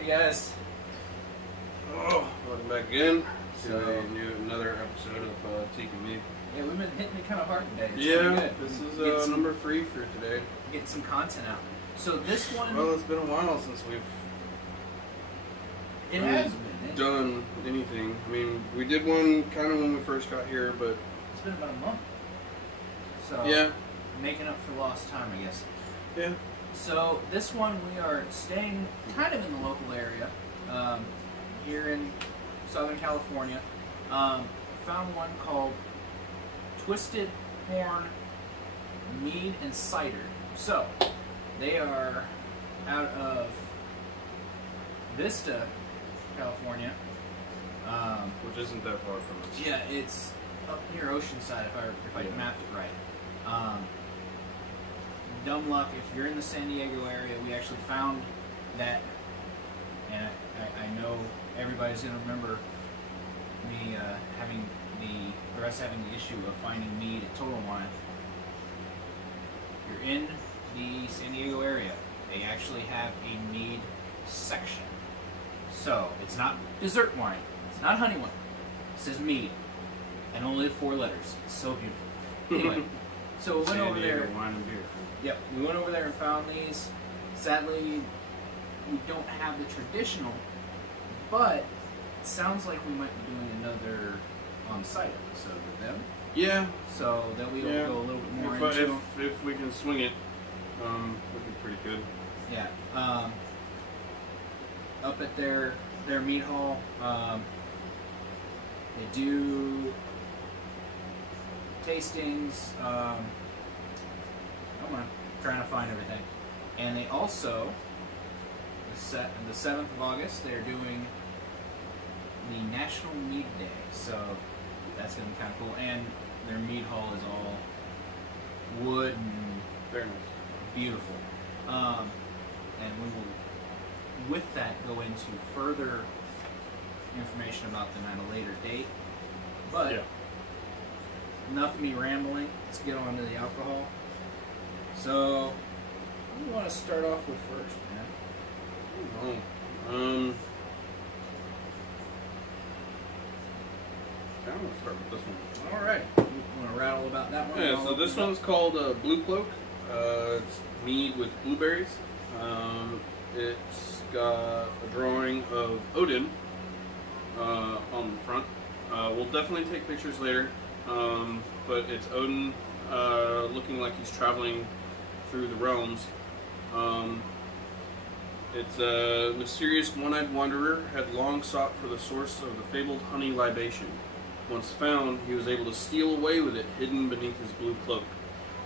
Hey guys. Oh, welcome back again to another episode of Tiki Me. Yeah, we've been hitting it kind of hard today. It's yeah, this is number 3 for today. Get some content out. So this one... Well, it's been a while since we've done anything. I mean, we did one kind of when we first got here, but... It's been about a month. So, yeah. Making up for lost time, I guess. Yeah. So, this one we are staying kind of in the local area, here in Southern California. Found one called Twisted Horn Mead and Cider. So, they are out of Vista, California. Which isn't that far from us. Yeah, it's up near Oceanside if I mapped it right. Dumb luck, if you're in the San Diego area, we actually found that, and I know everybody's going to remember me having the issue of finding mead at Total Wine. If you're in the San Diego area, they actually have a mead section. So, it's not dessert wine, it's not honey wine, it says mead, and only 4 letters. It's so beautiful. Anyway, so we went over there. Wine and beer. Yep, we went over there and found these. Sadly, we don't have the traditional, but it sounds like we might be doing another on-site episode with them. Yeah. So that we will go a little bit more into. If we can swing it, would be pretty good. Yeah. Up at their meat hall, they do tastings. I'm trying to find everything. And they also, the 7th of August, they're doing the National Mead Day. So that's going to be kind of cool. And their mead hall is all wood and very nice, beautiful. And we will, with that, go into further information about them at a later date. But yeah. Enough of me rambling. Let's get on to the alcohol. So, what do you want to start off with first, man? I want to start with this one. All right. You want to rattle about that one? Yeah, so this one's called Blue Cloak. It's mead with blueberries. It's got a drawing of Odin on the front. We'll definitely take pictures later, but it's Odin looking like he's traveling through the realms. It's a mysterious one-eyed wanderer had long sought for the source of the fabled honey libation. Once found, he was able to steal away with it hidden beneath his blue cloak.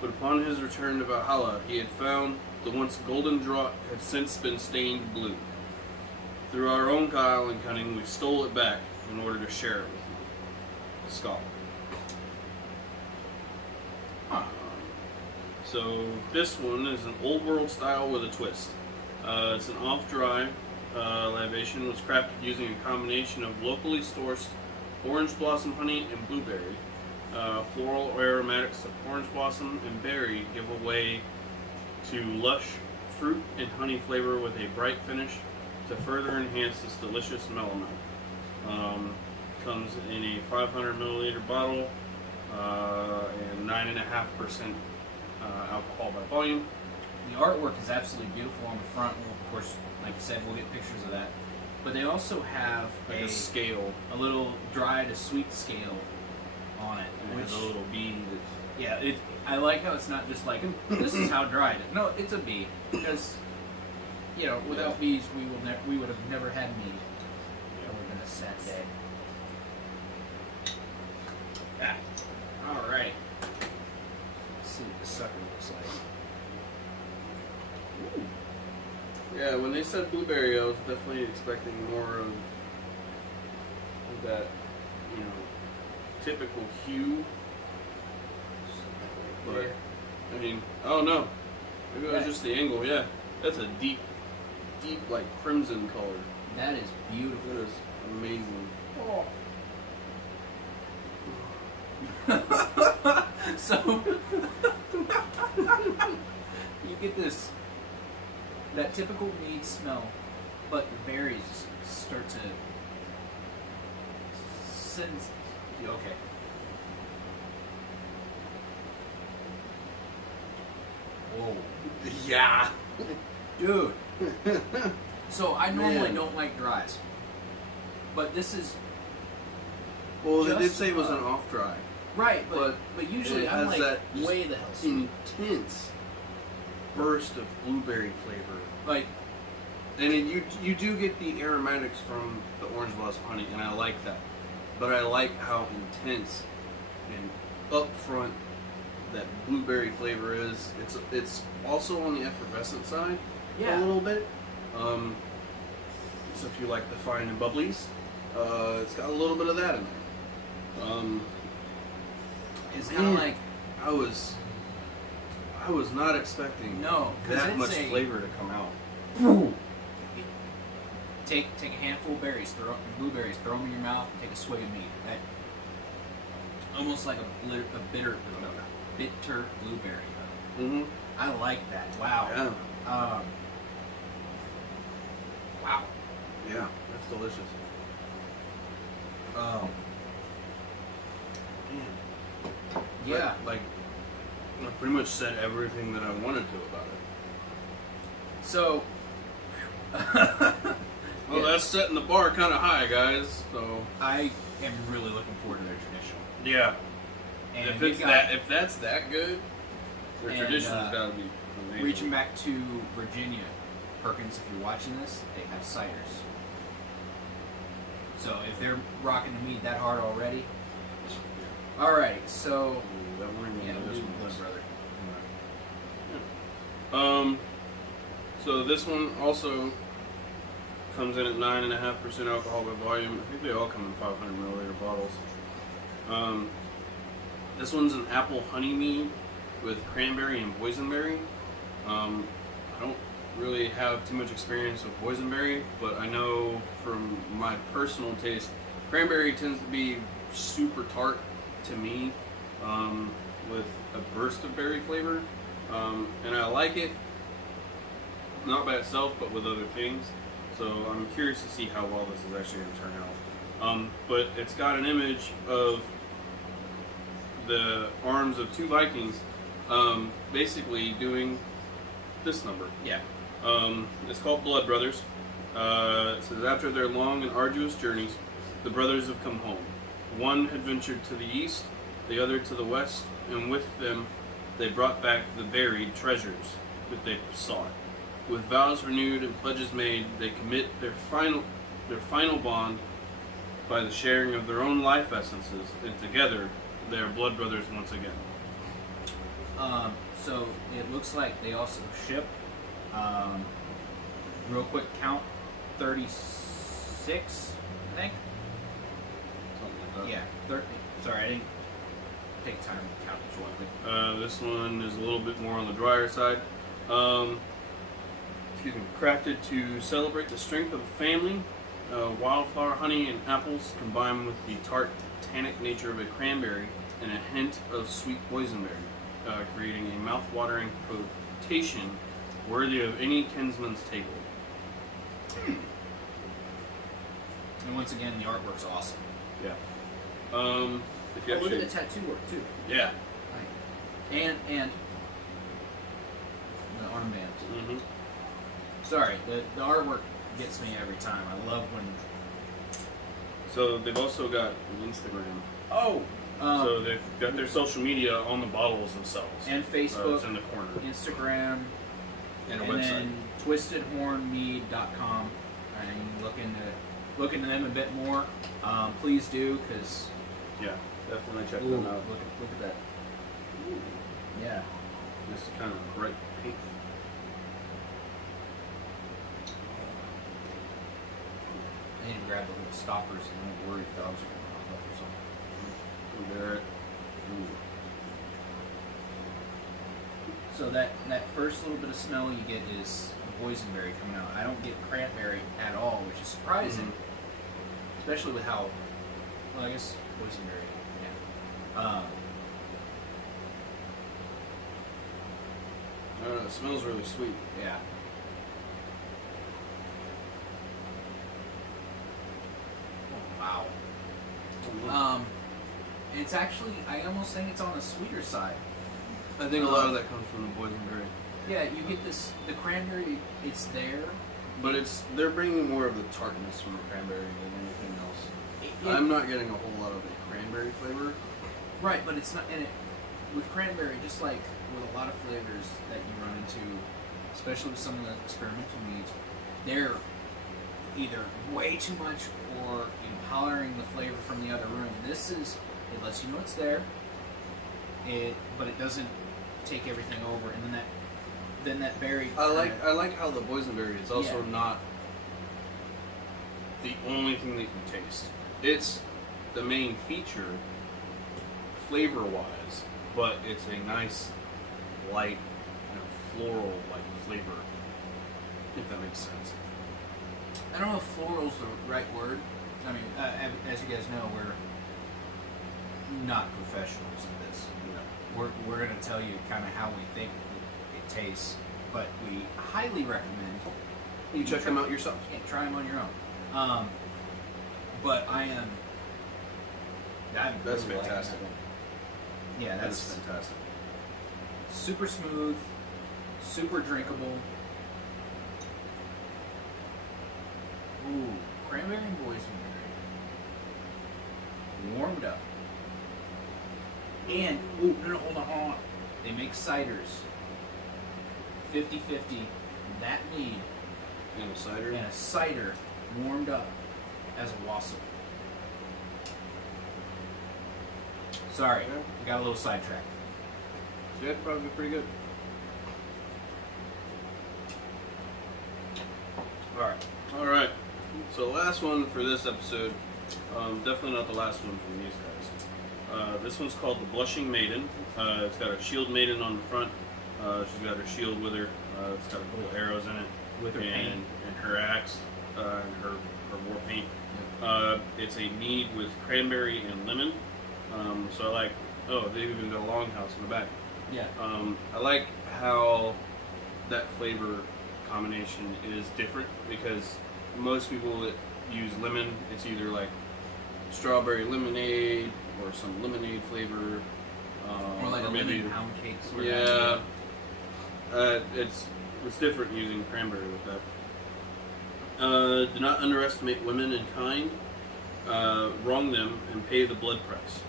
But upon his return to Valhalla, he had found the once golden draught had since been stained blue. Through our own guile and cunning, we stole it back in order to share it with you. Skøl. So this one is an old world style with a twist. It's an off-dry libation. It was crafted using a combination of locally sourced orange blossom honey and blueberry. Floral aromatics of orange blossom and berry give way to lush fruit and honey flavor with a bright finish to further enhance this delicious mellow. Comes in a 500 milliliter bottle and 9.5% alcohol by volume. The artwork is absolutely beautiful on the front. Well, of course, like I said, we'll get pictures of that. But they also have like a scale, a little dry to sweet scale on it, which is a little bee. Yeah, I like how it's not just like this is how dry it is. No, it's a bee because without bees we would have never had mead. It would have been a sad day. All right. Let's see what the sucker looks like. Ooh. Yeah, when they said blueberry, I was definitely expecting more of that, typical hue. But, I mean, oh no. Maybe it was just the angle, yeah. That's a deep, like, crimson color. That is beautiful. That is amazing. Oh. So, you get that typical mead smell but the berries start to okay. Whoa. Yeah. Dude. So I normally Man. don't like dries. But this is Well, they did just, say it was an off dry. right, but usually it I'm has like that just way the hell sweet. intense burst of blueberry flavor. Like, And you do get the aromatics from the orange blossom honey, and I like that. But I like how intense and upfront that blueberry flavor is. It's also on the effervescent side a yeah. little bit. So if you like the fine and bubblies, it's got a little bit of that in there. It's kind of like I was not expecting no, because that it's much a flavor to come out. take a handful of berries, blueberries, throw them in your mouth, take a swig of meat. That almost like a bitter blueberry. Mm-hmm. I like that. Wow. Yeah. Wow. Yeah, that's delicious. Man. Yeah. Like I pretty much said everything that I wanted to about it. So. Well, yeah. that's setting the bar kind of high, guys. So I am really looking forward to their traditional. yeah, And if we've it's got- if that's that good, their And, traditional's got to be amazing. reaching back to Virginia, Perkins, if you're watching this, they have ciders. So if they're rocking the mead that hard already, all right. So Ooh, that one yeah, this we'll do one Blood was- Brother. So this one also comes in at 9.5% alcohol by volume. I think they all come in 500 milliliter bottles. This one's an apple honey mead with cranberry and boysenberry. I don't really have too much experience with boysenberry, but I know from my personal taste, cranberry tends to be super tart to me, with a burst of berry flavor, and I like it not by itself, but with other things. So I'm curious to see how well this is actually going to turn out. But it's got an image of the arms of two Vikings, basically doing this number. Yeah. It's called Blood Brothers. It says, after their long and arduous journeys, the brothers have come home. One had ventured to the east, the other to the west, and with them they brought back the buried treasures that they sought. With vows renewed and pledges made, they commit their final bond by the sharing of their own life essences, and together they are blood brothers once again. So it looks like they also ship. Real quick count, 36, I think. Something like that. Yeah, 30. Sorry, I didn't take time to count each one. But This one is a little bit more on the drier side. Crafted to celebrate the strength of a family, wildflower honey and apples combined with the tart, tannic nature of a cranberry and a hint of sweet boysenberry, creating a mouth-watering potation worthy of any kinsman's table. and once again, the artwork's awesome. Yeah. If you Oh, look actually, at the tattoo work too. yeah. And the armbands. Mm-hmm. Sorry, the artwork gets me every time. I love when. So they've also got an Instagram. Oh. So they've got their social media on the bottles themselves. And Facebook, it's in the corner. Instagram, And a and website. then twistedhornmead.com. And you can look into them a bit more. Please do, because Yeah, definitely check look them out. at that. Ooh, Yeah. this kind of bright pink. I need to grab the little stoppers and don't worry if dogs are going to pop up or something. There. Ooh. So that first little bit of smell you get is the boysenberry coming out. I don't get cranberry at all, which is surprising, especially with how. Well, I guess boysenberry. Yeah. I don't know, it smells really sweet. Yeah. It's actually, I almost think it's on the sweeter side. I think a lot of that comes from the boysenberry. Yeah, you get this, the cranberry, it's there. But they're bringing more of the tartness from the cranberry than anything else. I'm not getting a whole lot of the cranberry flavor. Right, but it's not in it. With cranberry, just like with a lot of flavors that you run into, especially with some of the experimental meads, they're either way too much or empowering the flavor from the other room. This is, it lets you know it's there, but it doesn't take everything over, and then that berry. I like how the boysenberry is also not the only thing that you taste. It's the main feature, flavor-wise, but it's a nice, light, floral-like flavor, if that makes sense. I don't know if floral's the right word. I mean, as you guys know, we're not professionals at this. No. We're going to tell you kind of how we think it tastes, but we highly recommend you check them out yourself. Yeah, try them on your own. But that's fantastic. Yeah, that's fantastic. Super smooth, super drinkable. Ooh, cranberry and boysenberry. Warmed up. And, no, hold on. They make ciders. 50-50. That mead. And a cider? And a cider warmed up as a wassail. Sorry, we got a little sidetracked. Yeah, probably pretty good. Alright. So last one for this episode, definitely not the last one from these guys. This one's called the Blushing Maiden. It's got a shield maiden on the front. She's got her shield with her. It's got little arrows in it. With her paint. And her axe, and her war paint. It's a mead with cranberry and lemon. So I like, they've even got a longhouse in the back. Yeah. I like how that flavor combination is different, because most people that use lemon, it's either like strawberry lemonade or some lemonade flavor, or like maybe lemon pound cakes. Yeah, it's different using cranberry with that. Do not underestimate women in kind. Wrong them and pay the blood price.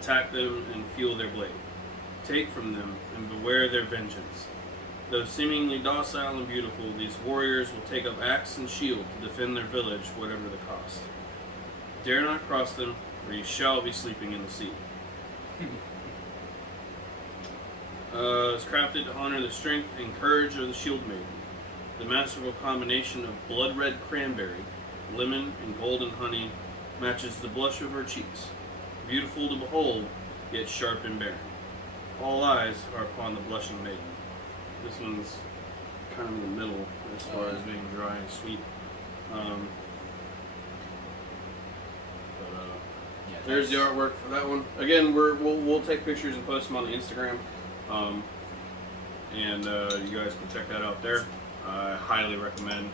Attack them and feel their blade. Take from them and beware their vengeance. Though seemingly docile and beautiful, these warriors will take up axe and shield to defend their village, whatever the cost. Dare not cross them, or you shall be sleeping in the sea. It's crafted to honor the strength and courage of the shield maiden. The masterful combination of blood-red cranberry, lemon, and golden honey matches the blush of her cheeks. Beautiful to behold, yet sharp and barren. All eyes are upon the blushing maiden. This one's kind of in the middle as far as being dry and sweet. There's the artwork for that one. Again, we'll take pictures and post them on the Instagram, and you guys can check that out there. I highly recommend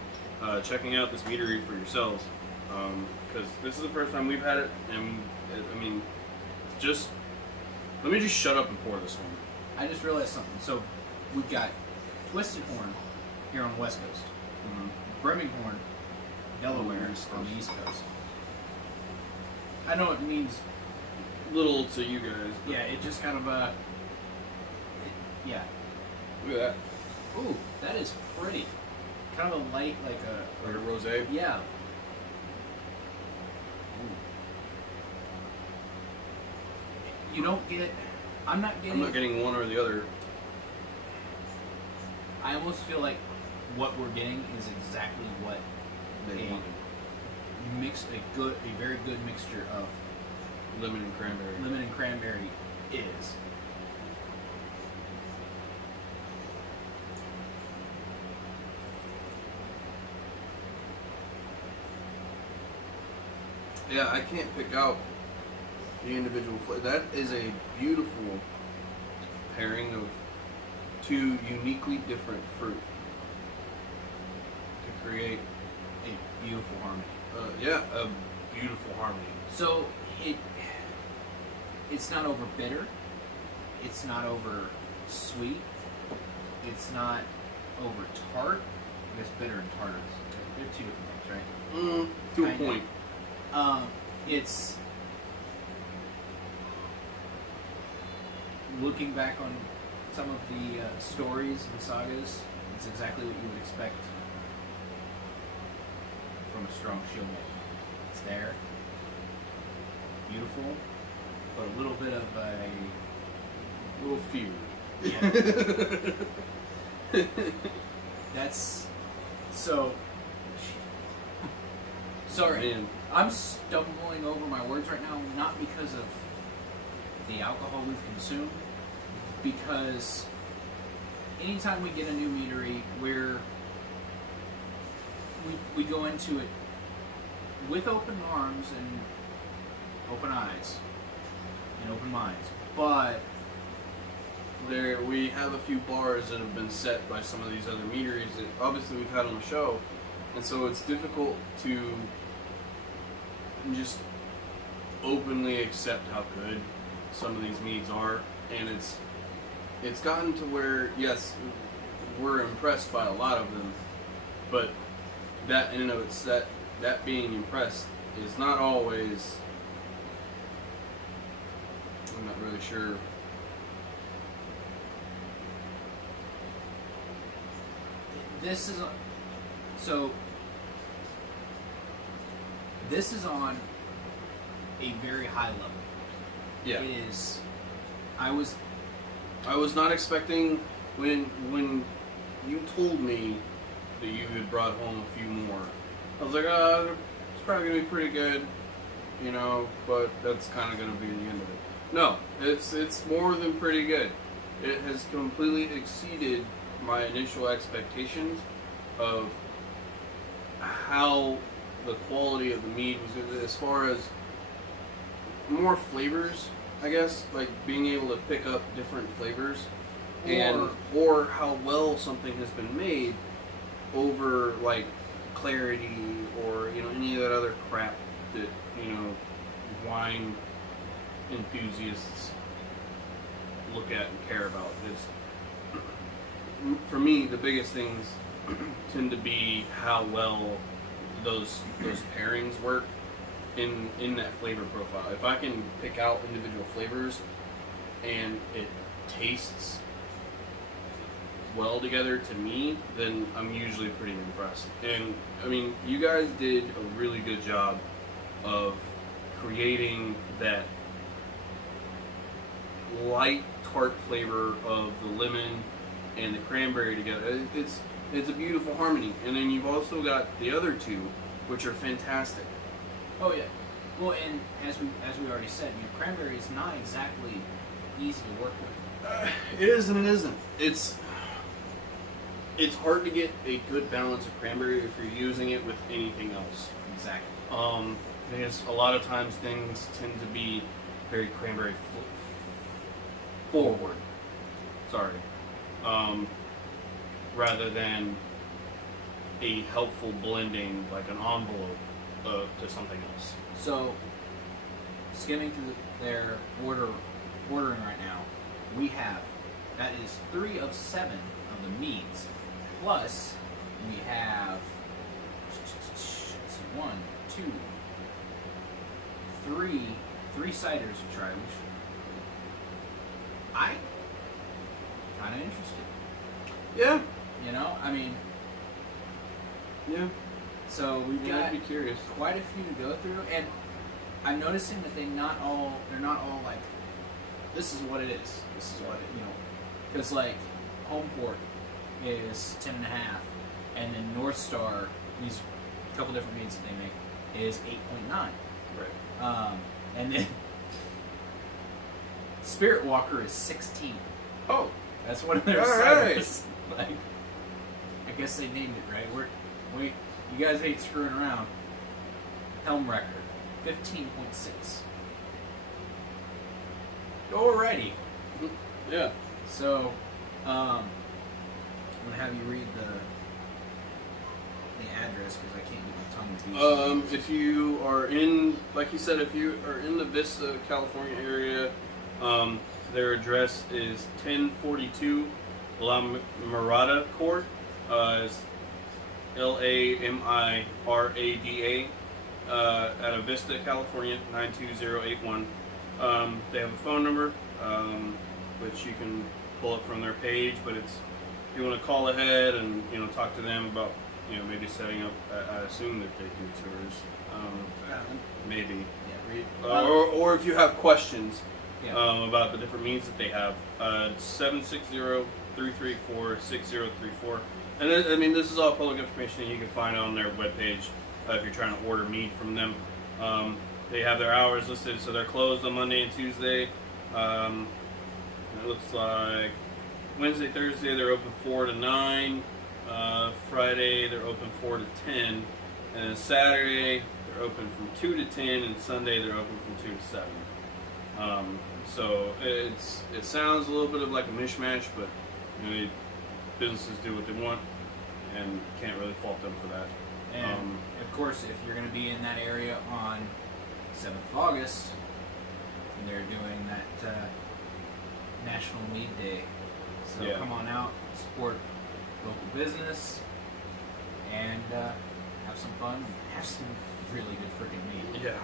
checking out this meadery for yourselves, because this is the first time we've had it, and I mean, let me just shut up and pour this one. I just realized something. So we've got Twisted Horn here on the West Coast, Birmingham, Delaware on the East Coast. I know it means little to you guys. Yeah, it just kind of yeah. Look at that. Ooh, that is pretty. Kind of a light, like a rosé. Yeah. Ooh. You don't get. I'm not getting one or the other. I almost feel like what we're getting is exactly what they wanted. A very good mixture of lemon and cranberry is. Yeah, I can't pick out the individual flavor. That is a beautiful pairing of two uniquely different fruit to create a beautiful harmony. Yeah, a beautiful harmony. So it's not over bitter. It's not over sweet. It's not over tart. I guess bitter and tart they're two different things, right? To a point. It's looking back on some of the stories and sagas. It's exactly what you would expect from a strong shield maiden. It's there, beautiful, but a little bit of a little fear. Yeah. That's so. Sorry, Man. I'm stumbling over my words right now, not because of the alcohol we've consumed, because anytime we get a new meadery, we go into it with open arms and open eyes and open minds, but we have a few bars that have been set by some of these other meaderies that obviously we've had on the show, and so it's difficult to just openly accept how good some of these meads are, and it's gotten to where, yes, we're impressed by a lot of them, but that in and of it's that being impressed is not always, I'm not really sure. This is on a very high level. Yeah. It is. I was not expecting when you told me that you had brought home a few more. I was like, it's probably gonna be pretty good, you know, but that's kind of gonna be the end of it. No, it's more than pretty good. It has completely exceeded my initial expectations of how the quality of the mead was, as far as more flavors, I guess, like being able to pick up different flavors, or how well something has been made over like clarity or, you know, any of that other crap that, you know, wine enthusiasts look at and care about. For me, the biggest things tend to be how well those pairings work in that flavor profile. If I can pick out individual flavors and it tastes well together to me, then I'm usually pretty impressed. And I mean, you guys did a really good job of creating that light tart flavor of the lemon and the cranberry together. It's a beautiful harmony. And then you've also got the other two, which are fantastic. Oh yeah. Well, and as we already said, you know, cranberry is not exactly easy to work with. It is and it isn't. It's hard to get a good balance of cranberry if you're using it with anything else. Exactly. Because a lot of times things tend to be very cranberry forward. Sorry. Rather than a helpful blending, like an envelope, to something else. So, skimming through their ordering right now, we have, that is 3 of 7 of the meads. Plus, we have, let's see, 1, 2, 3 ciders to try, which I kind of interested. Yeah. You know, I mean, yeah. So we've I'd got be curious. quite a few to go through, and I'm noticing that they're not all like, this is what it is. This is what it, you know, because like Homeport is 10.5, and then North Star, these couple different meads that they make, is 8.9. Right. And then Spirit Walker is 16. Oh, that's one of their ciders. Like, I guess they named it right. You guys ain't screwing around. Helm Record, 15.6. Alrighty. Yeah. So, I'm gonna have you read the address address because I can't get my tongue to do If you are in, like you said, if you are in the Vista, California area, their address is 1042 La Mirada Court. It's Lamirada, out of Vista, California, 92081. They have a phone number, which you can pull up from their page, but it's, if you want to call ahead and, you know, talk to them about, you know, maybe setting up, I assume that they do tours, maybe. Yeah, or if you have questions yeah. about the different means that they have, 760-334-6034. And I mean, this is all public information you can find on their webpage if you're trying to order mead from them. They have their hours listed, so they're closed on Monday and Tuesday. It looks like Wednesday, Thursday they're open 4 to 9. Friday they're open 4 to 10. And then Saturday they're open from 2 to 10, and Sunday they're open from 2 to 7. So it sounds a little bit of like a mishmash, but you know, businesses do what they want, and can't really fault them for that. And of course, if you're going to be in that area on 7th of August, they're doing that National Mead Day. So Yeah. come on out, support local business, and have some fun, and have some really good freaking mead. Yeah.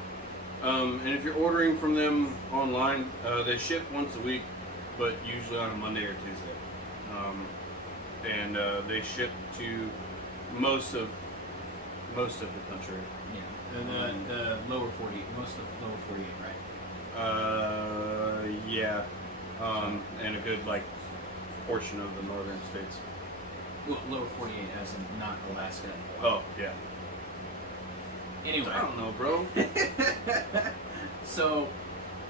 And if you're ordering from them online, they ship once a week, but usually on a Monday or Tuesday. And they ship to most of the country. Yeah, and the lower 48, most of the lower 48, right? Yeah. And a good like portion of the northern states. Well, lower 48 as in not Alaska. Oh yeah. Anyway. I don't know, bro. So,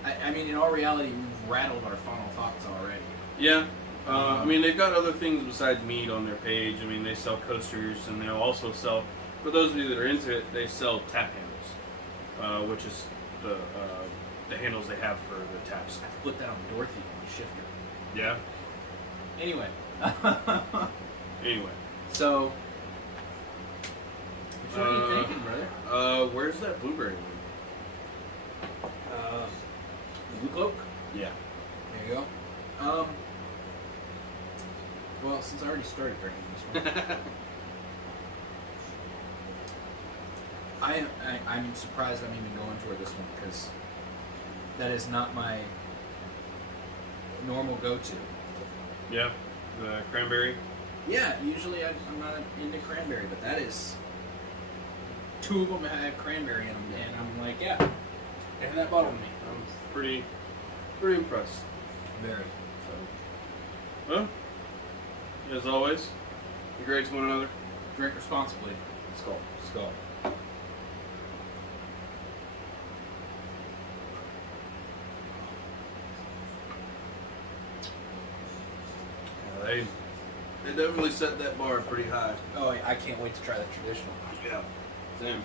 I mean, in all reality, we've rattled our final thoughts already. Yeah. I mean, they've got other things besides mead on their page. I mean, they sell coasters, and they'll also sell, for those of you that are into it, they sell tap handles, which is the handles they have for the taps. I have to put that on Dorothy on the shifter. Yeah. Anyway. Anyway. So, what are you thinking, brother? Where's that blueberry one? Blue Cloak? Yeah. There you go. Well, since I already started drinking this one, I'm surprised I'm even going for this one because that is not my normal go-to. Yeah. The cranberry. Yeah, usually I'm not into cranberry, but that is, 2 of them have cranberry in them, and I'm like, yeah, have that bottle with me. I'm pretty impressed. Very. So, well, as always, be great to one another. Drink responsibly. Skøl. Skøl. They definitely set that bar pretty high. Oh, I can't wait to try that traditional. Yeah. Same.